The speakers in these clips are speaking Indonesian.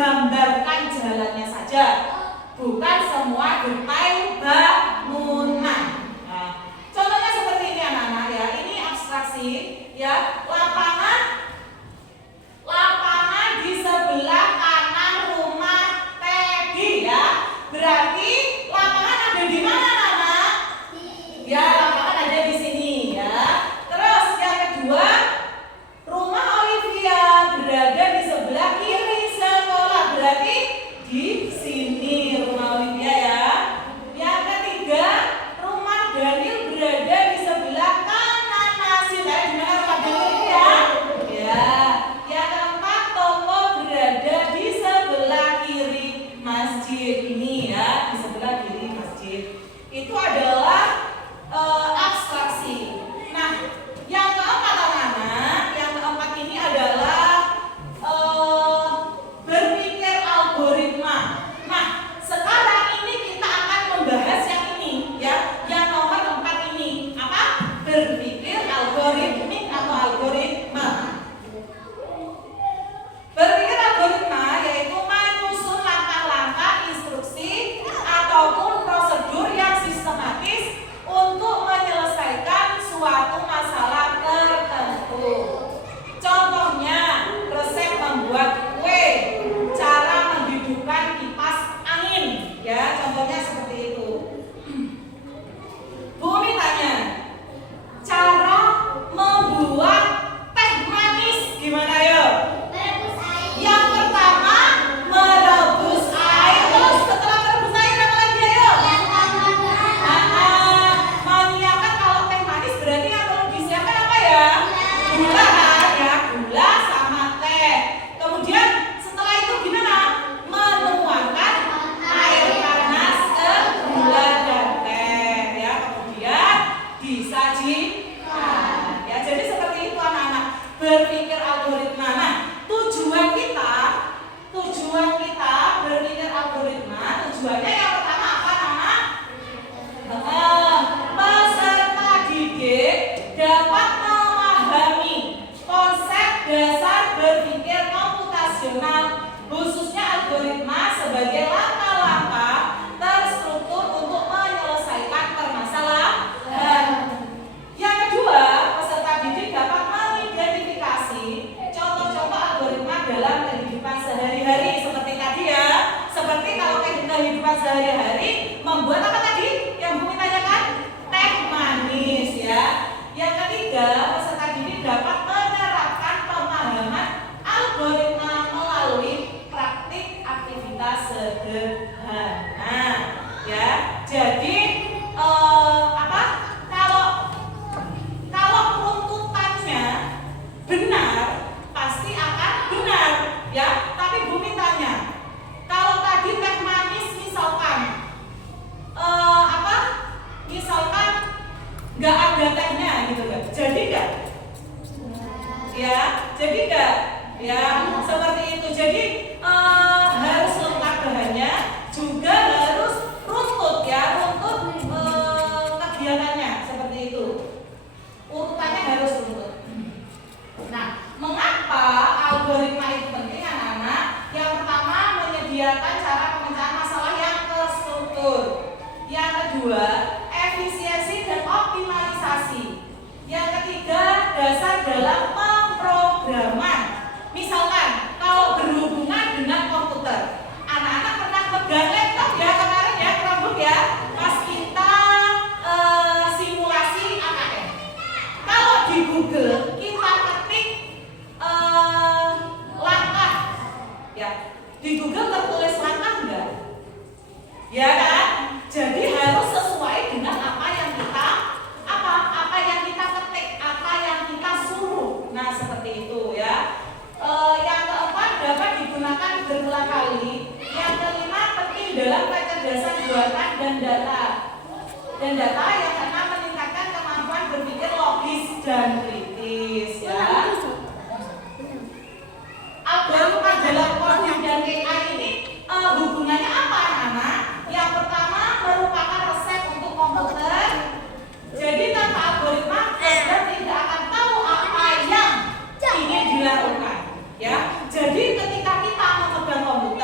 menggambarkan jalannya saja, bukan semua detail bangunan. Nah, contohnya seperti ini anak-anak ya, ini abstraksi ya, lapangan di sebelah kanan rumah Teddy ya, berarti lapangan ada di mana anak-anak? Ya, lapangan ada di sini ya. Terus yang kedua, rumah Olivia berada di sebelah kiri sekolah, berarti di sini rumah Olivia ya. Yang ketiga, rumah Daniel berada di sebelah kanan masjid. Di mana rumah Daniel ya? Ya. Yang keempat, toko berada di sebelah kiri masjid. Ini ya, di sebelah kiri masjid. Itu adalah abstraksi. Nah, yang keempat anak-anak, yang keempat ini adalah berpikir algoritma. Nah, sekarang ini kita akan membahas yang ini ya, yang nomor 4 ini. Apa? Berpikir algoritmik atau algoritma. Berpikir algoritma yaitu menyusun langkah-langkah, instruksi ataupun prosedur yang sistematis untuk menyelesaikan suatu masalah tertentu. Contohnya, resep membuat kue, cara menghidupkan kipas angin, ya, contohnya seperti itu. Bu Umi tanya, cara membuat teh manis gimana ya? Yang pertama, merebus air. Terus setelah merebus air apa lagi ayo? Menyiapkan, kalau teh manis berarti yang perlu disiapkan apa ya? Gula kan ya, gula sama teh. Kemudian setelah itu gimana? Menuangkan air panas ke gula dan teh ya. Kemudian disajikan ya. Jadi seperti itu anak-anak, berpikir algoritma. Nah, tujuan kita berpikir algoritma, tujuannya yang pertama apa anak? Peserta didik dapat memahami konsep dasar berpikir komputasional, khususnya algoritma sebagai langkah-langkah terstruktur untuk menyelesaikan permasalahan. Yang kedua, peserta didik dapat mengidentifikasi contoh-contoh algoritma dalam kehidupan sehari-hari seperti tadi ya. Seperti kalau kehidupan sehari-hari membuat apa tadi? Yang Bumi tanyakan? Teh manis ya. Yang ketiga, peserta didik dapat menerapkan pemahaman algoritma melalui praktik aktivitas sederhana ya. Jadi kalau runtutannya benar pasti akan benar ya. Tapi Bumi tanya, kalau tadi teh manis misalkan misalkan nggak ada tehnya gitu kan, jadi nggak? Ya, jadi nggak? Ya, seperti itu. Jadi harus lengkap bahannya, juga harus runtut ya, runtut kegiatannya seperti itu. Urutannya harus runtut. Nah, mengapa algoritma itu penting anak-anak? Yang pertama, menyediakan cara pemecahan masalah yang terstruktur. Yang kedua, efisiensi dan optimalisasi. Yang ketiga, dasar dalam pemrograman. Misalkan kalau berhubungan dengan komputer, anak-anak pernah pegang laptop ya kemarin ya, Chromebook ya, pas kita simulasi AKM. Kalau di Google kita ketik langkah ya, di Google tertulis langkah enggak? Ya kan? Jadi harus sesuai dengan apa yang kita ketik, apa yang kita suruh. Nah, seperti itu ya. Yang keempat, dapat digunakan berulang kali. Yang kelima, penting dalam kecerdasan buatan dan data. Dan data yang keenam, meningkatkan kemampuan berpikir logis dan kritis ya. Algoritma dalam coding dan AI ini hubungannya apa anak-anak? Yang pertama, merupakan resep untuk komputer. Jadi tanpa algoritma, program tidak akan tahu apa yang ingin dilakukan ya. Jadi ketika kita memegang komputer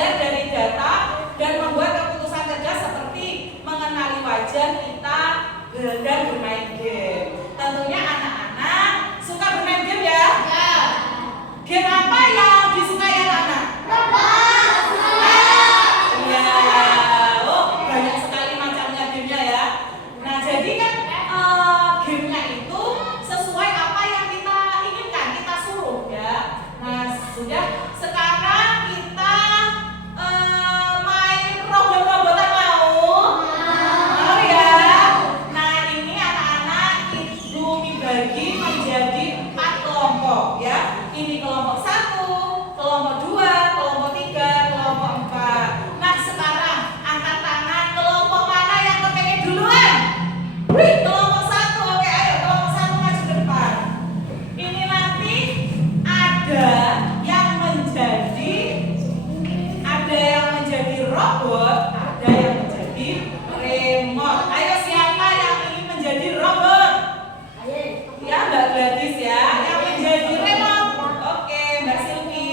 belajar dari data dan membuat keputusan cerdas seperti mengenali wajah kita dan bermain game. Tentunya anak-anak suka bermain game ya? Ya. Game apa yang disukai anak-anak? Ya. Oh, banyak sekali macamnya gamenya ya. Nah, jadi kan gamenya itu sesuai apa yang kita inginkan, kita suruh ya. Nah, sudah sekarang kita main robot-robotan mau? Mau ya? Nah, ini anak-anak ibu bagi menjadi 4 kelompok ya. Ini kelompok 1, kelompok 2, kelompok 3, kelompok 4. Nah, sekarang angkat tangan kelompok mana yang kepengen duluan? Wih, kelompok 1. Oke, ayo kelompok 1 maju ke depan. Ini nanti ada yang menjadi robot, ada yang menjadi remote. Ayo siapa yang ingin menjadi robot? Ya, Mbak Gladys ya, yang menjadi remote. Oke, Mbak Silvi.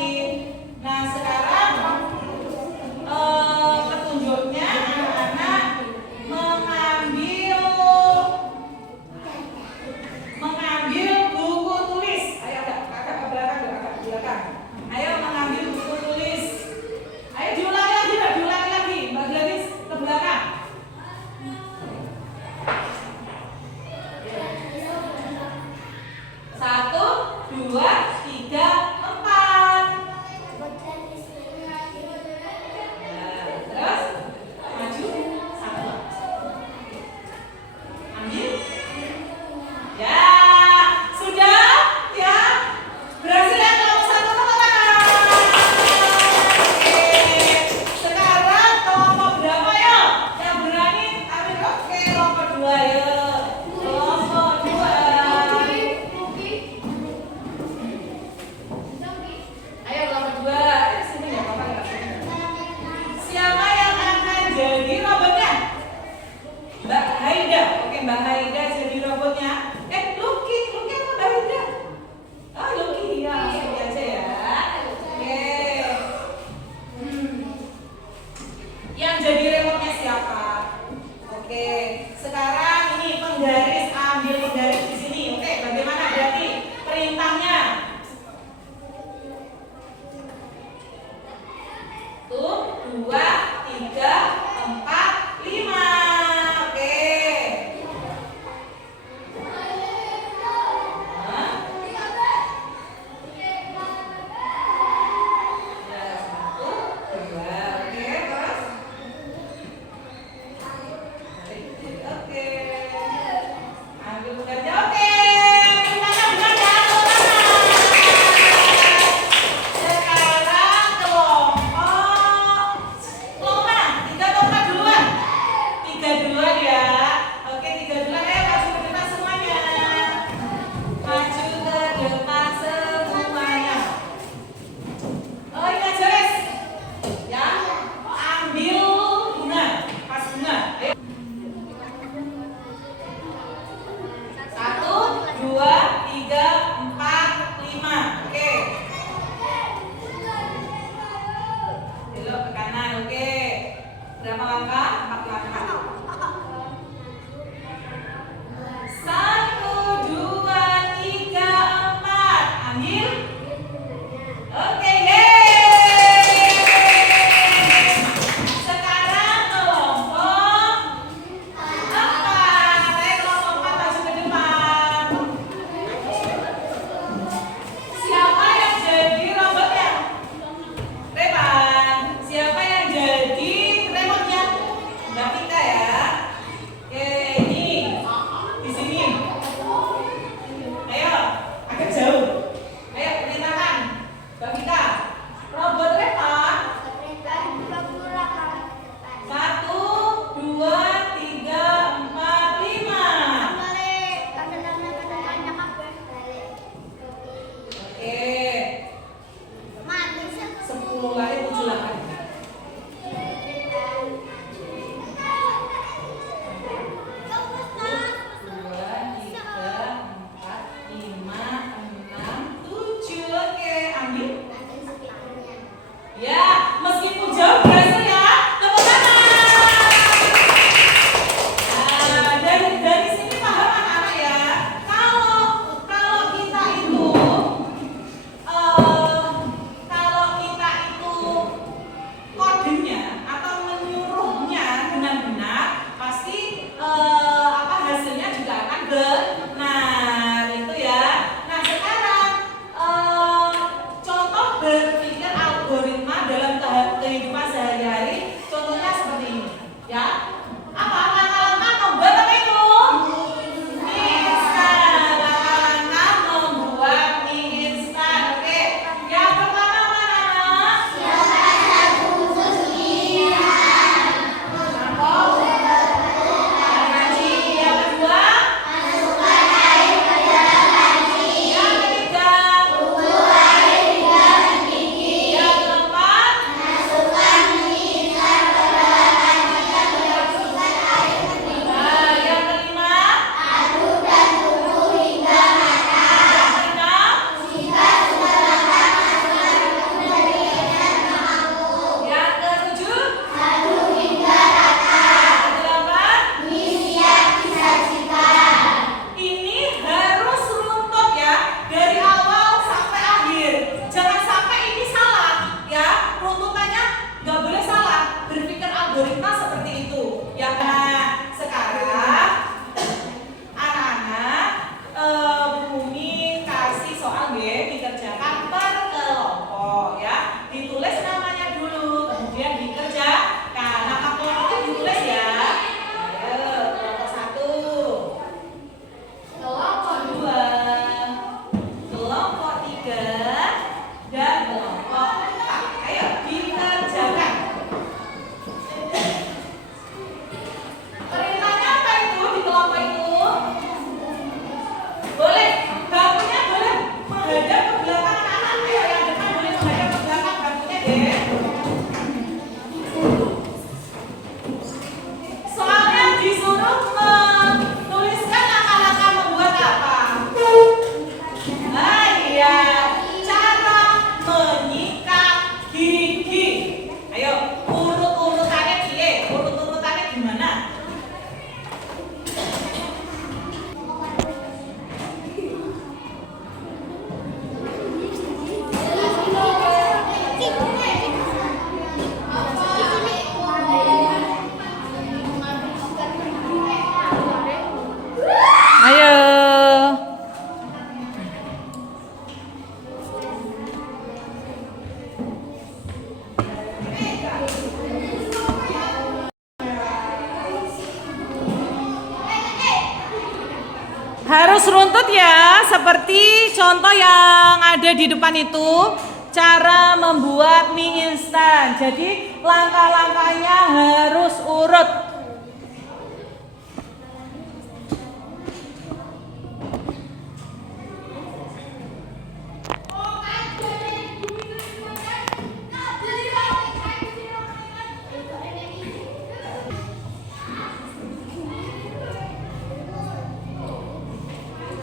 seperti contoh yang ada di depan itu, cara membuat mie instan. Jadi langkah-langkahnya harus urut.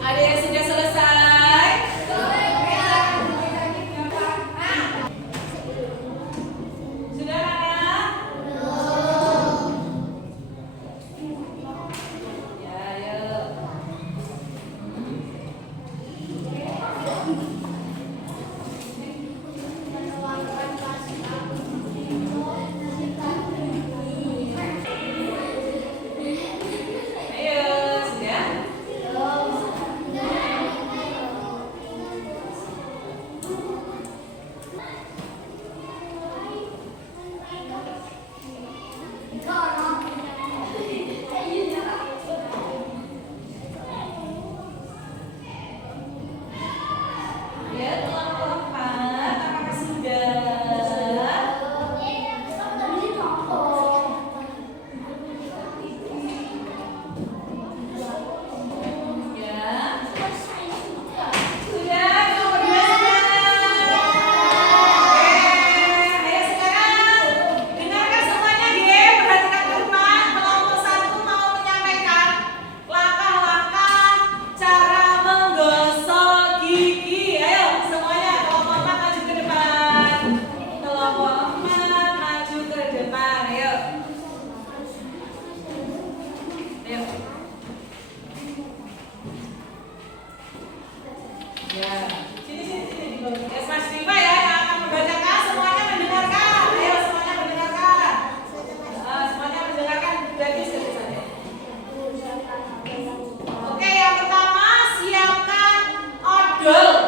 Ada yang sudah selesai? Sudah anak? Ya, yuk. Ayo, sudah? Ya, teman-teman, apakah sudah? Ya. Sudah, yang berdua sudah. Ayo sekarang dengarkan semuanya, Ge. Perhatikan teman. Kelompok 1 mau menyampaikan langkah-langkah cara menggosok gigi. Ayo semuanya, kelompok 4 maju ke depan. Kelompok 4 maju ke depan. Ayo. Ayo. Ya, sini. Ya, Mas Diva ya yang akan membacakan, semuanya mendengarkan. Ayo, semuanya mendengarkan. Semuanya mendengarkan, berarti selesai. Oke, yang pertama siapkan odol.